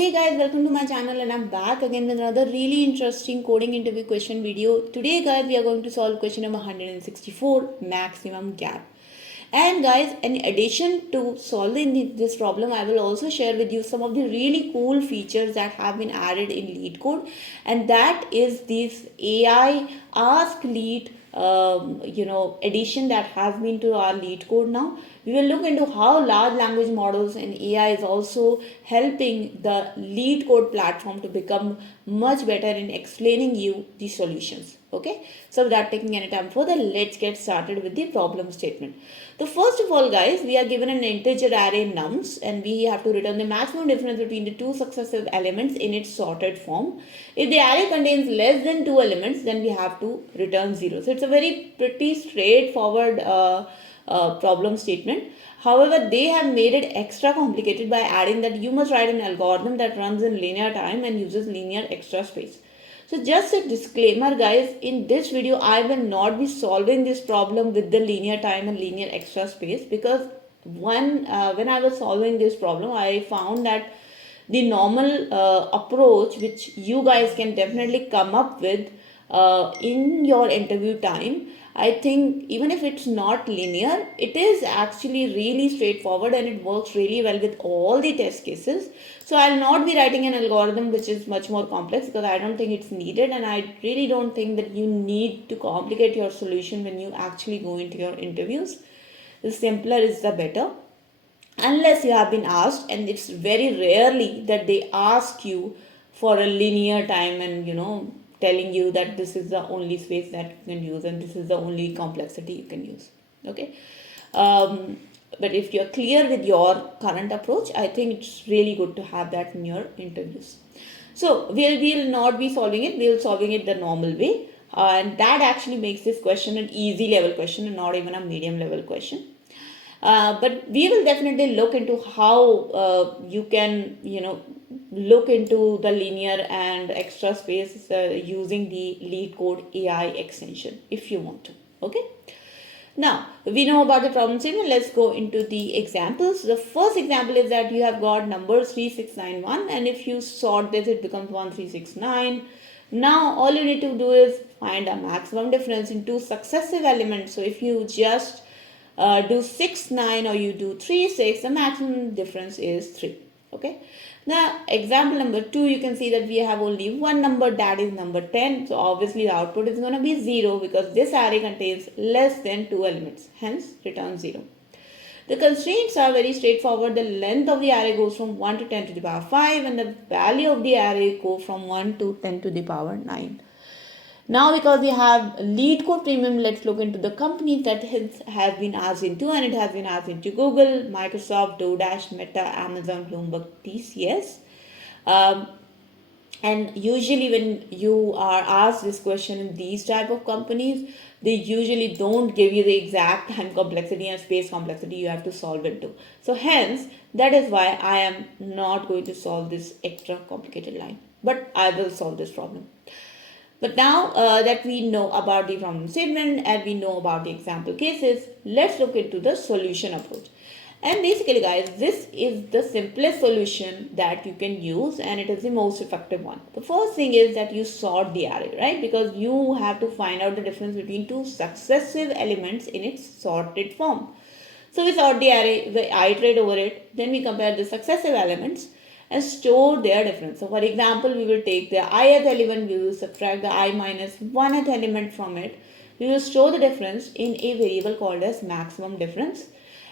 Hey guys, welcome to my channel and I'm back again with another really interesting coding interview question video. Today guys, we are going to solve question number 164, maximum gap. And guys, in addition to solving this problem, I will also share with you some of the really cool features that have been added in LeetCode, and that is this AI Ask Leet addition that has been to our LeetCode now. We will look into how large language models and AI is also helping the LeetCode platform to become much better in explaining you the solutions. Okay, so without taking any time further, let's get started with the problem statement. So first of all guys, we are given an integer array nums and we have to return the maximum difference between the two successive elements in its sorted form. If the array contains less than two elements, then we have to return 0. So it's a very pretty straightforward problem statement. However, they have made it extra complicated by adding that you must write an algorithm that runs in linear time and uses linear extra space. So just a disclaimer guys, in this video I will not be solving this problem with the linear time and linear extra space, because when I was solving this problem I found that the normal approach which you guys can definitely come up with in your interview time, I think even if it's not linear, it is actually really straightforward and it works really well with all the test cases. So I'll not be writing an algorithm which is much more complex, because I don't think it's needed, and I really don't think that you need to complicate your solution when you actually go into your interviews. The simpler is the better, unless you have been asked, and it's very rarely that they ask you for a linear time and telling you that this is the only space that you can use and this is the only complexity you can use. Okay, but if you're clear with your current approach, I think it's really good to have that in your interviews. So we'll not be solving it, we'll solving it the normal way, and that actually makes this question an easy level question and not even a medium level question. But we will definitely look into how you can look into the linear and extra space using the LeetCode AI extension if you want to. Okay, now we know about the problem statement. Let's go into the examples. The first example is that you have got numbers 3691, and if you sort this it becomes 1369. Now all you need to do is find a maximum difference in two successive elements. So if you just do 6 9 or you do 3 6, the maximum difference is 3. Okay, now example number 2, you can see that we have only one number, that is number 10. So obviously the output is going to be 0 because this array contains less than 2 elements, hence return 0. The constraints are very straightforward. The length of the array goes from 1 to 10 to the power 5 and the value of the array go from 1 to 10 to the power 9. Now because we have LeetCode Premium, let's look into the companies that has been asked into, and it has been asked into Google, Microsoft, DoorDash, Meta, Amazon, Bloomberg, TCS. And usually when you are asked this question in these type of companies, they usually don't give you the exact time complexity and space complexity you have to solve into. So hence, that is why I am not going to solve this extra complicated line, but I will solve this problem. But now that we know about the problem statement and we know about the example cases, let's look into the solution approach. And basically guys, this is the simplest solution that you can use and it is the most effective one. The first thing is that you sort the array, right? Because you have to find out the difference between two successive elements in its sorted form. So we sort the array, we iterate over it, then we compare the successive elements and store their difference. So for example, we will take the ith element, we will subtract the I minus 1th element from it. We will store the difference in a variable called as maximum difference,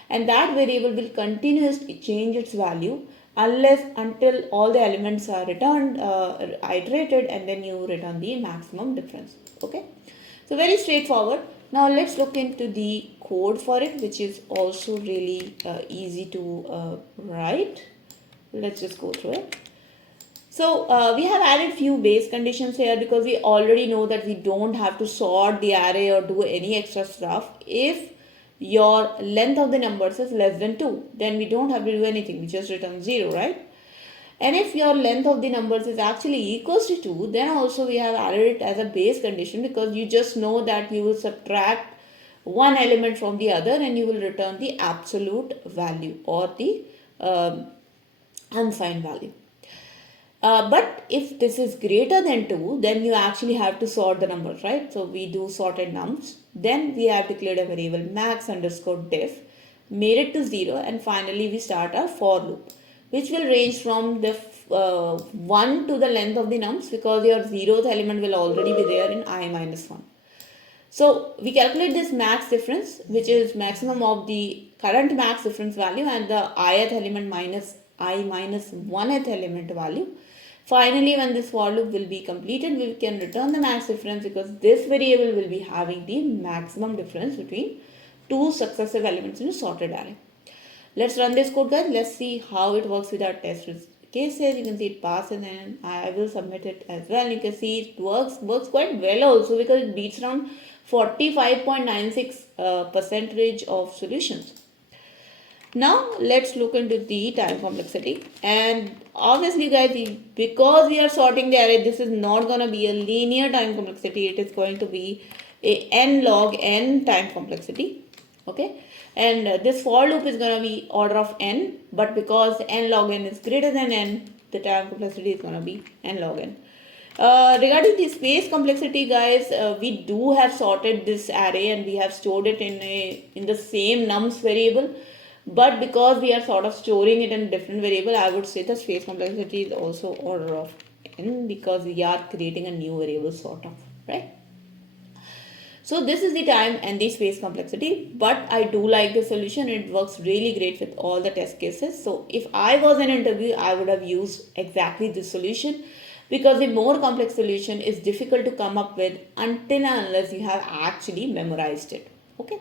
and that variable will continuously change its value until all the elements are returned, iterated, and then you return the maximum difference. Okay, so very straightforward. Now let's look into the code for it, which is also really easy to write. Let's just go through it. So we have added few base conditions here because we already know that we don't have to sort the array or do any extra stuff. If your length of the numbers is less than 2, then we don't have to do anything. We just return 0, right? And if your length of the numbers is actually equals to 2, then also we have added it as a base condition, because you just know that you will subtract one element from the other and you will return the absolute value or the unsigned value. But if this is greater than 2, then you actually have to sort the numbers, right? So we do sorted nums. Then we have declared a variable max underscore def, made it to 0, and finally we start our for loop, which will range from the 1 to the length of the nums, because your 0th element will already be there in I minus 1. So we calculate this max difference, which is maximum of the current max difference value and the ith element minus I minus 1th element value. Finally, when this for loop will be completed, we can return the max difference, because this variable will be having the maximum difference between two successive elements in a sorted array. Let's run this code, guys. Let's see how it works with our test cases. You can see it passes, and I will submit it as well. You can see it works quite well also, because it beats around 45.96 percentage of solutions. Now let's look into the time complexity, and obviously guys, because we are sorting the array, this is not going to be a linear time complexity. It is going to be a n log n time complexity. Okay, and this for loop is going to be order of n, but because n log n is greater than n, the time complexity is going to be n log n. Regarding the space complexity, guys, we do have sorted this array and we have stored it in the same nums variable, but because we are sort of storing it in a different variable, I would say the space complexity is also order of n, because we are creating a new variable sort of, right? So this is the time and the space complexity, but I do like the solution. It works really great with all the test cases. So if I was an interview, I would have used exactly this solution, because the more complex solution is difficult to come up with until and unless you have actually memorized it. Okay,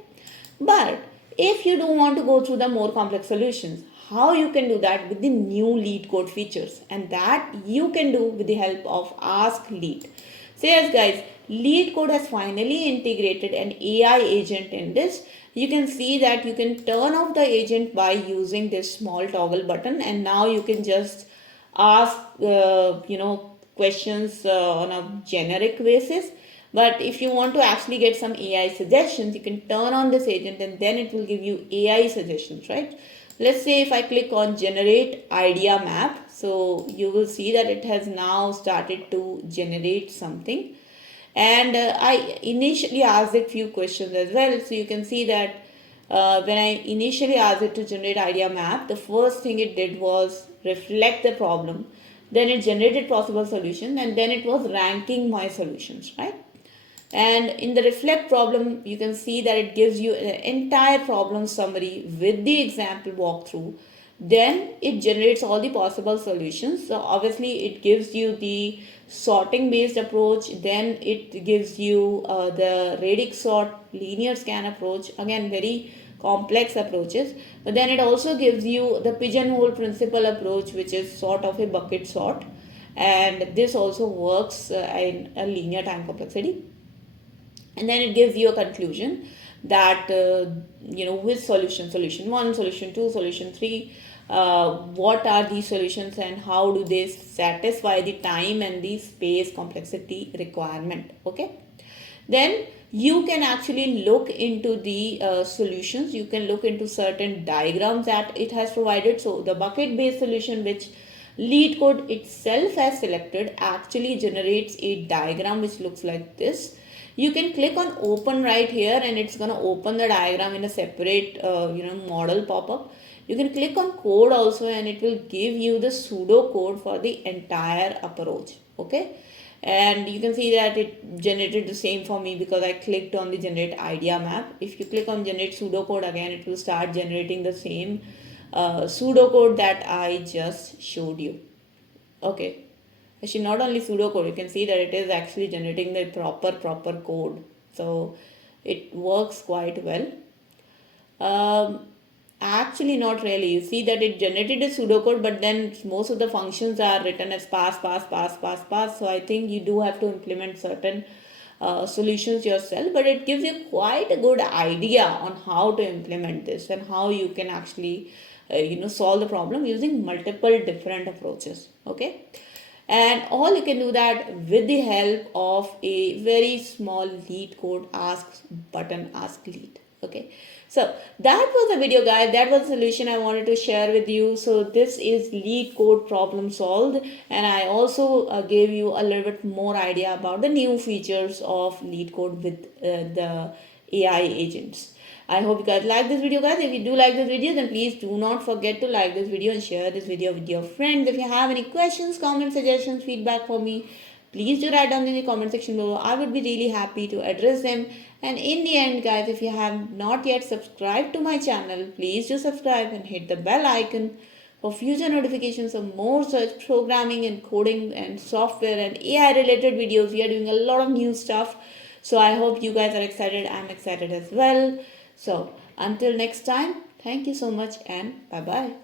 but if you don't want to go through the more complex solutions, how you can do that with the new LeetCode features, and that you can do with the help of Ask Leet. So yes guys, LeetCode has finally integrated an AI agent in this. You can see that you can turn off the agent by using this small toggle button, and now you can just ask questions on a generic basis. But if you want to actually get some AI suggestions, you can turn on this agent and then it will give you AI suggestions, right? Let's say if I click on generate idea map, so you will see that it has now started to generate something. And I initially asked it few questions as well. So you can see that when I initially asked it to generate idea map, the first thing it did was reflect the problem. Then it generated possible solution, and then it was ranking my solutions, right? And in the reflect problem, you can see that it gives you an entire problem summary with the example walkthrough. Then it generates all the possible solutions. So obviously it gives you the sorting based approach. Then it gives you the radix sort linear scan approach. Again, very complex approaches. But then it also gives you the pigeonhole principle approach, which is sort of a bucket sort. And this also works in a linear time complexity. And then it gives you a conclusion that with solution 1, solution 2, solution 3, what are these solutions and how do they satisfy the time and the space complexity requirement. Okay, then you can actually look into the solutions. You can look into certain diagrams that it has provided. So the bucket based solution, which LeetCode itself has selected, actually generates a diagram which looks like this. You can click on open right here, and it's going to open the diagram in a separate model pop-up. You can click on code also, and it will give you the pseudo code for the entire approach. Okay, and you can see that it generated the same for me because I clicked on the generate idea map. If you click on generate pseudocode again, it will start generating the same pseudocode that I just showed you. Okay, actually not only pseudocode, you can see that it is actually generating the proper code. So it works quite well. Actually not really. You see that it generated a pseudocode, but then most of the functions are written as pass. So I think you do have to implement certain solutions yourself, but it gives you quite a good idea on how to implement this and how you can actually solve the problem using multiple different approaches. Okay, and all you can do that with the help of a very small LeetCode ask button, ask Leet. Okay, so that was the video, guys. That was the solution I wanted to share with you. So this is lead code problem solved, and I also gave you a little bit more idea about the new features of lead code with the AI agents. I hope you guys like this video, guys. If you do like this video, then please do not forget to like this video and share this video with your friends. If you have any questions, comments, suggestions, feedback for me, please do write down in the comment section below. I would be really happy to address them. And in the end, guys, if you have not yet subscribed to my channel, please do subscribe and hit the bell icon for future notifications of more such programming and coding and software and AI related videos. We are doing a lot of new stuff. So I hope you guys are excited. I'm excited as well. So until next time, thank you so much and bye bye.